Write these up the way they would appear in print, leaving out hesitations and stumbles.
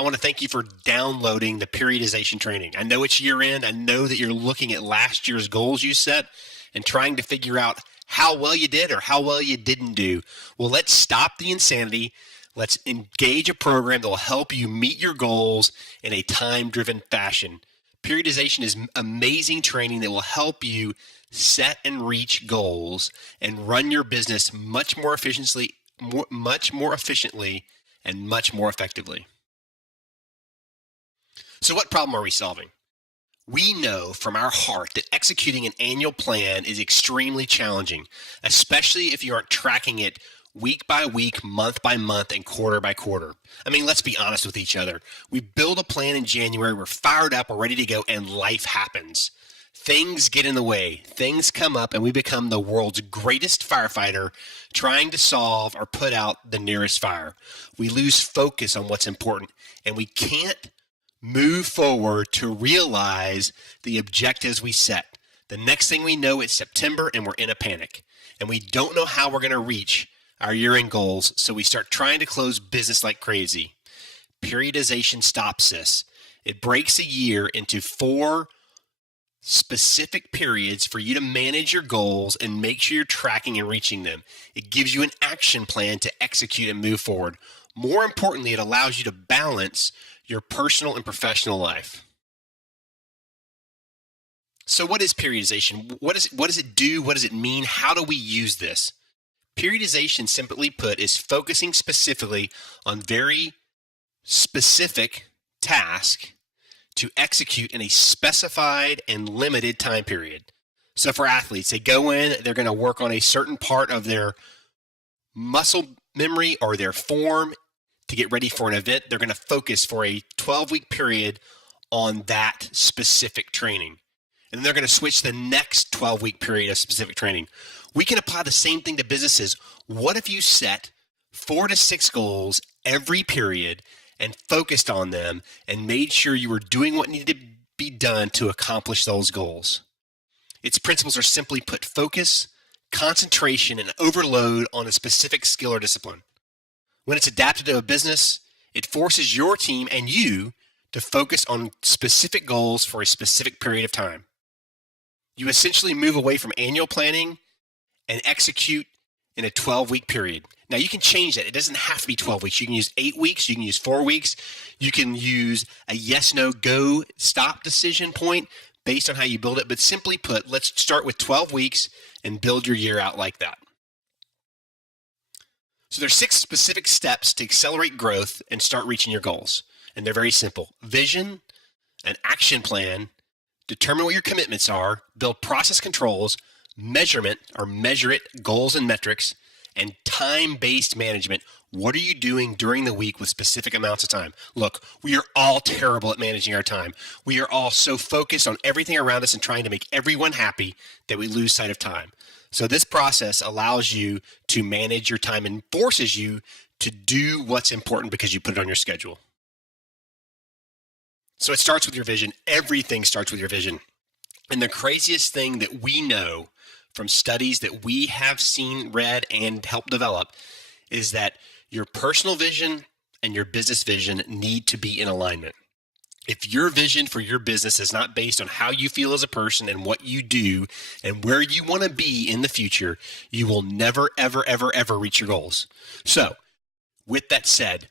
I want to thank you for downloading the periodization training. I know it's year end. I know that you're looking at last year's goals you set and trying to figure out how well you did or how well you didn't do. Well, let's stop the insanity. Let's engage a program that will help you meet your goals in a time-driven fashion. Periodization is amazing training that will help you set and reach goals and run your business much more efficiently and much more effectively. So what problem are we solving? We know from our heart that executing an annual plan is extremely challenging, especially if you aren't tracking it week by week, month by month, and quarter by quarter. I mean, let's be honest with each other. We build a plan in January, we're fired up, we're ready to go, and life happens. Things get in the way, things come up, and we become the world's greatest firefighter trying to solve or put out the nearest fire. We lose focus on what's important, and we can't move forward to realize the objectives we set. The next thing we know, it's September and we're in a panic, and we don't know how we're going to reach our year-end goals, so we start trying to close business like crazy. Periodization stops this. It breaks a year into 4 specific periods for you to manage your goals and make sure you're tracking and reaching them. It gives you an action plan to execute and move forward. More importantly, it allows you to balance your personal and professional life. So what is periodization? What does it do? What does it mean? How do we use this? Periodization, simply put, is focusing specifically on very specific tasks to execute in a specified and limited time period. So for athletes, they go in, they're going to work on a certain part of their muscle memory or their form to get ready for an event. They're going to focus for a 12-week period on that specific training. And then they're going to switch the next 12-week period of specific training. We can apply the same thing to businesses. What if you set 4 to 6 goals every period and focused on them and made sure you were doing what needed to be done to accomplish those goals? Its principles are simply put: focus, concentration, and overload on a specific skill or discipline. When it's adapted to a business, it forces your team and you to focus on specific goals for a specific period of time. You essentially move away from annual planning and execute in a 12-week period. Now, you can change that. It doesn't have to be 12 weeks. You can use 8 weeks. You can use 4 weeks. You can use a yes, no, go, stop decision point based on how you build it. But simply put, let's start with 12 weeks and build your year out like that. So there's 6 specific steps to accelerate growth and start reaching your goals. And they're very simple: vision, an action plan, determine what your commitments are, build process controls, measurement or measure it, goals and metrics, and time-based management. What are you doing during the week with specific amounts of time? Look, we are all terrible at managing our time. We are all so focused on everything around us and trying to make everyone happy that we lose sight of time. So this process allows you to manage your time and forces you to do what's important because you put it on your schedule. So it starts with your vision. Everything starts with your vision. And the craziest thing that we know from studies that we have seen, read, and helped develop is that your personal vision and your business vision need to be in alignment. If your vision for your business is not based on how you feel as a person and what you do and where you want to be in the future, you will never, ever, ever, ever reach your goals. So, with that said,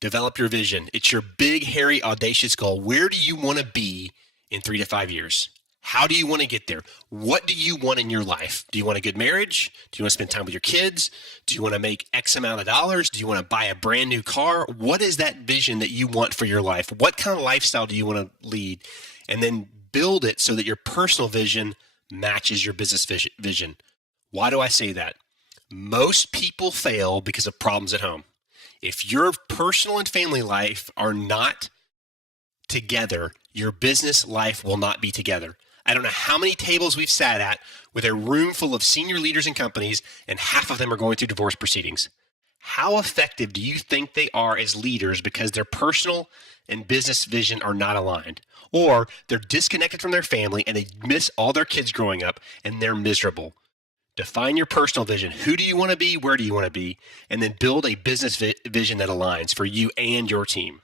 develop your vision. It's your big, hairy, audacious goal. Where do you want to be in 3 to 5 years? How do you want to get there? What do you want in your life? Do you want a good marriage? Do you want to spend time with your kids? Do you want to make X amount of dollars? Do you want to buy a brand new car? What is that vision that you want for your life? What kind of lifestyle do you want to lead? And then build it so that your personal vision matches your business vision. Why do I say that? Most people fail because of problems at home. If your personal and family life are not together, your business life will not be together. I don't know how many tables we've sat at with a room full of senior leaders in companies, and half of them are going through divorce proceedings. How effective do you think they are as leaders because their personal and business vision are not aligned? Or they're disconnected from their family and they miss all their kids growing up and they're miserable. Define your personal vision. Who do you want to be? Where do you want to be? And then build a business vision that aligns for you and your team.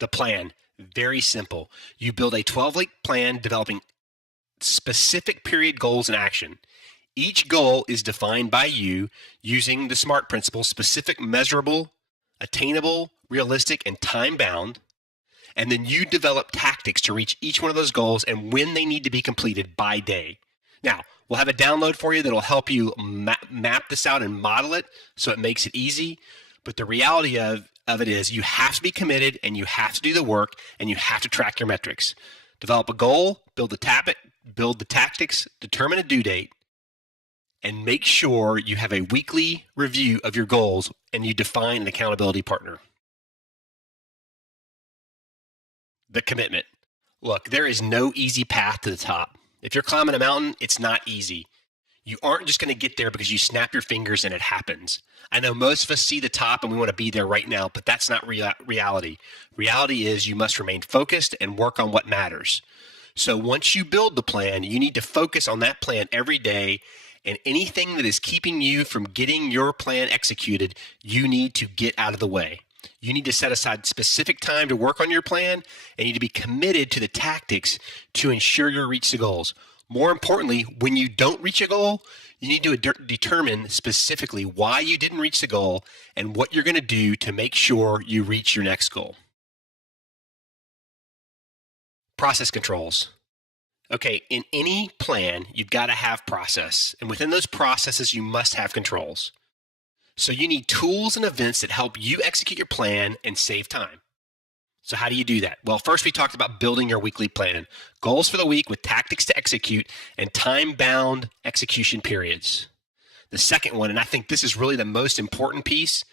The plan, very simple. You build a 12-week plan developing specific period goals and action. Each goal is defined by you using the SMART principle: specific, measurable, attainable, realistic, and time-bound. And then you develop tactics to reach each one of those goals and when they need to be completed by day. Now, we'll have a download for you that'll help you map this out and model it so it makes it easy. But the reality of it is you have to be committed and you have to do the work and you have to track your metrics. Develop a goal, build the tactics, determine a due date, and make sure you have a weekly review of your goals and you define an accountability partner. The commitment. Look, there is no easy path to the top. If you're climbing a mountain, it's not easy. You aren't just going to get there because you snap your fingers and it happens. I know most of us see the top and we want to be there right now, but that's not reality. Reality is you must remain focused and work on what matters. So once you build the plan, you need to focus on that plan every day, and anything that is keeping you from getting your plan executed, you need to get out of the way. You need to set aside specific time to work on your plan, and you need to be committed to the tactics to ensure you reach the goals. More importantly, when you don't reach a goal, you need to determine specifically why you didn't reach the goal and what you're going to do to make sure you reach your next goal. Process controls. Okay, in any plan, you've got to have process, and within those processes, you must have controls. So you need tools and events that help you execute your plan and save time. So how do you do that? Well, first we talked about building your weekly plan. Goals for the week with tactics to execute and time-bound execution periods. The second one, and I think this is really the most important piece,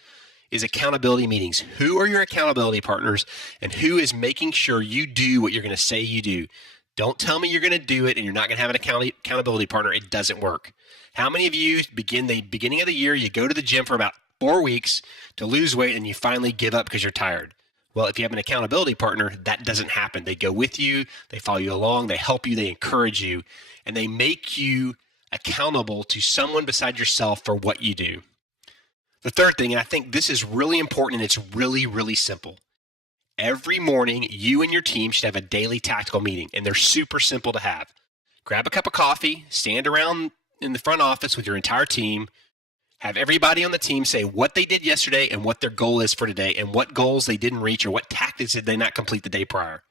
is accountability meetings. Who are your accountability partners and who is making sure you do what you're going to say you do? Don't tell me you're going to do it and you're not going to have an accountability partner. It doesn't work. How many of you begin the beginning of the year, you go to the gym for about 4 weeks to lose weight and you finally give up because you're tired? Well, if you have an accountability partner, that doesn't happen. They go with you, they follow you along, they help you, they encourage you, and they make you accountable to someone beside yourself for what you do. The third thing, and I think this is really important and it's really, really simple. Every morning, you and your team should have a daily tactical meeting, and they're super simple to have. Grab a cup of coffee, stand around in the front office with your entire team, have everybody on the team say what they did yesterday and what their goal is for today and what goals they didn't reach or what tactics did they not complete the day prior.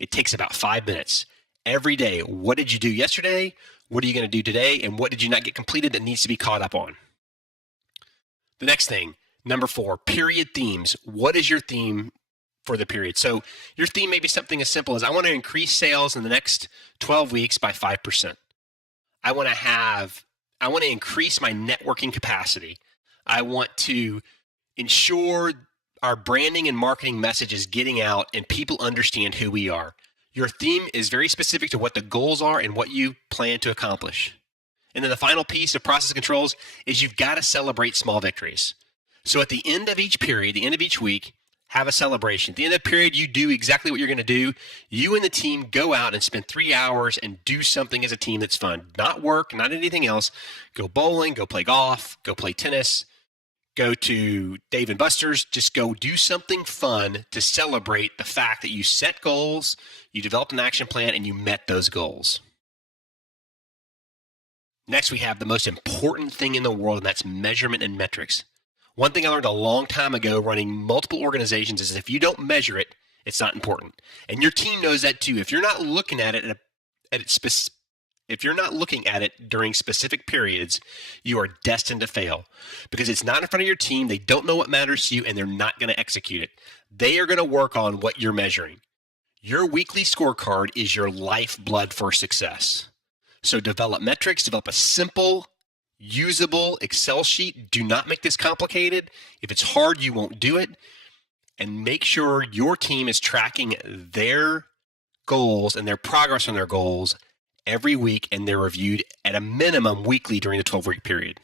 It takes about 5 minutes. Every day, what did you do yesterday? What are you going to do today? And what did you not get completed that needs to be caught up on? The next thing, number 4, period themes. What is your theme for the period? So your theme may be something as simple as I want to increase sales in the next 12 weeks by 5%. I want to increase my networking capacity. I want to ensure our branding and marketing message is getting out and people understand who we are. Your theme is very specific to what the goals are and what you plan to accomplish. And then the final piece of process controls is you've got to celebrate small victories. So at the end of each period, the end of each week, have a celebration. At the end of the period, you do exactly what you're going to do. You and the team go out and spend 3 hours and do something as a team that's fun. Not work, not anything else. Go bowling, go play golf, go play tennis, go to Dave & Buster's. Just go do something fun to celebrate the fact that you set goals, you developed an action plan, and you met those goals. Next, we have the most important thing in the world, and that's measurement and metrics. One thing I learned a long time ago running multiple organizations is if you don't measure it, it's not important. And your team knows that too. If you're not looking at it during specific periods, you are destined to fail because it's not in front of your team. They don't know what matters to you and they're not going to execute it. They are going to work on what you're measuring. Your weekly scorecard is your lifeblood for success. So develop metrics, develop a simple, usable Excel sheet. Do not make this complicated. If it's hard, you won't do it. And make sure your team is tracking their goals and their progress on their goals every week, and they're reviewed at a minimum weekly during the 12-week period.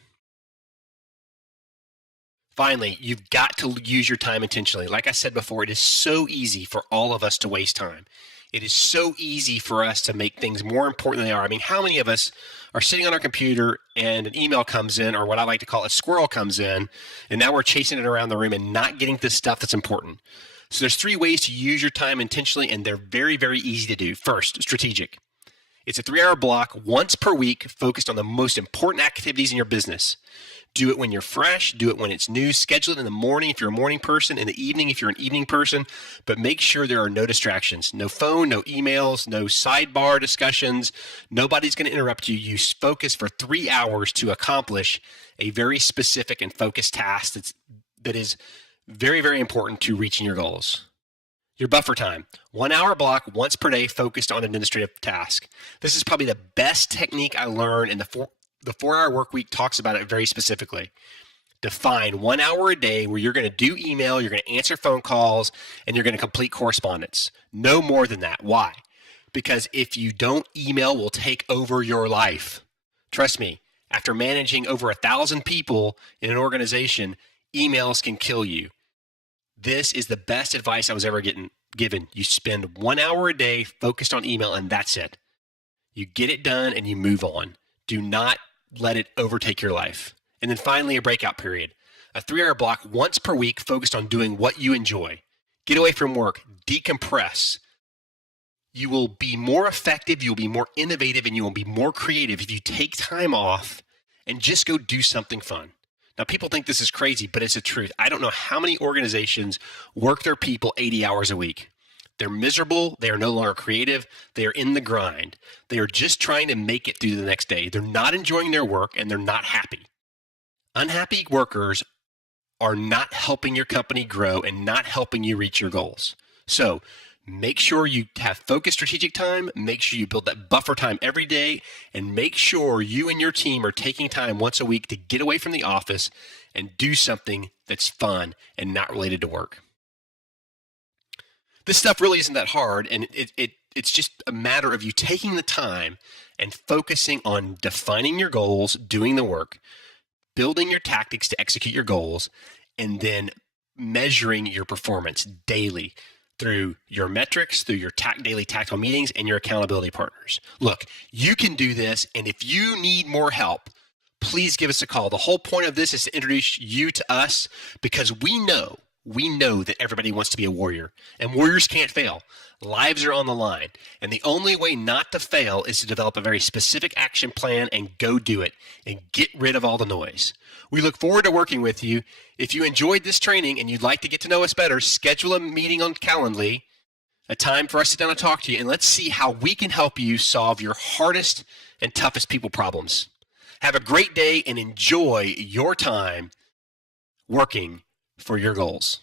Finally, you've got to use your time intentionally. Like I said before, it is so easy for all of us to waste time. It is so easy for us to make things more important than they are. I mean, how many of us are sitting on our computer and an email comes in, or what I like to call a squirrel comes in, and now we're chasing it around the room and not getting to the stuff that's important? So there's 3 ways to use your time intentionally, and they're very, very easy to do. First, strategic. It's a 3-hour block once per week focused on the most important activities in your business. Do it when you're fresh. Do it when it's new. Schedule it in the morning if you're a morning person, in the evening if you're an evening person, but make sure there are no distractions. No phone, no emails, no sidebar discussions. Nobody's going to interrupt you. You focus for 3 hours to accomplish a very specific and focused task that is very, very important to reaching your goals. Your buffer time, 1 hour block once per day focused on administrative task. This is probably the best technique I learned, and the 4-hour work week talks about it very specifically. Define 1 hour a day where you're going to do email, you're going to answer phone calls, and you're going to complete correspondence. No more than that. Why? Because if you don't, email will take over your life. Trust me, after managing over 1,000 people in an organization, emails can kill you. This is the best advice I was ever given. You spend 1 hour a day focused on email, and that's it. You get it done and you move on. Do not let it overtake your life. And then finally, a breakout period. A 3-hour block once per week focused on doing what you enjoy. Get away from work. Decompress. You will be more effective, you'll be more innovative, and you will be more creative if you take time off and just go do something fun. Now, people think this is crazy, but it's the truth. I don't know how many organizations work their people 80 hours a week. They're miserable. They are no longer creative. They are in the grind. They are just trying to make it through the next day. They're not enjoying their work, and they're not happy. Unhappy workers are not helping your company grow and not helping you reach your goals. So make sure you have focused strategic time. Make sure you build that buffer time every day, and make sure you and your team are taking time once a week to get away from the office and do something that's fun and not related to work. This stuff really isn't that hard, and it's just a matter of you taking the time and focusing on defining your goals, doing the work, building your tactics to execute your goals, and then measuring your performance daily through your metrics, through your daily tactical meetings, and your accountability partners. Look, you can do this, and if you need more help, please give us a call. The whole point of this is to introduce you to us, because we know that everybody wants to be a warrior, and warriors can't fail. Lives are on the line, and the only way not to fail is to develop a very specific action plan and go do it and get rid of all the noise. We look forward to working with you. If you enjoyed this training and you'd like to get to know us better, schedule a meeting on Calendly, a time for us to sit down and talk to you, and let's see how we can help you solve your hardest and toughest people problems. Have a great day and enjoy your time working for your goals.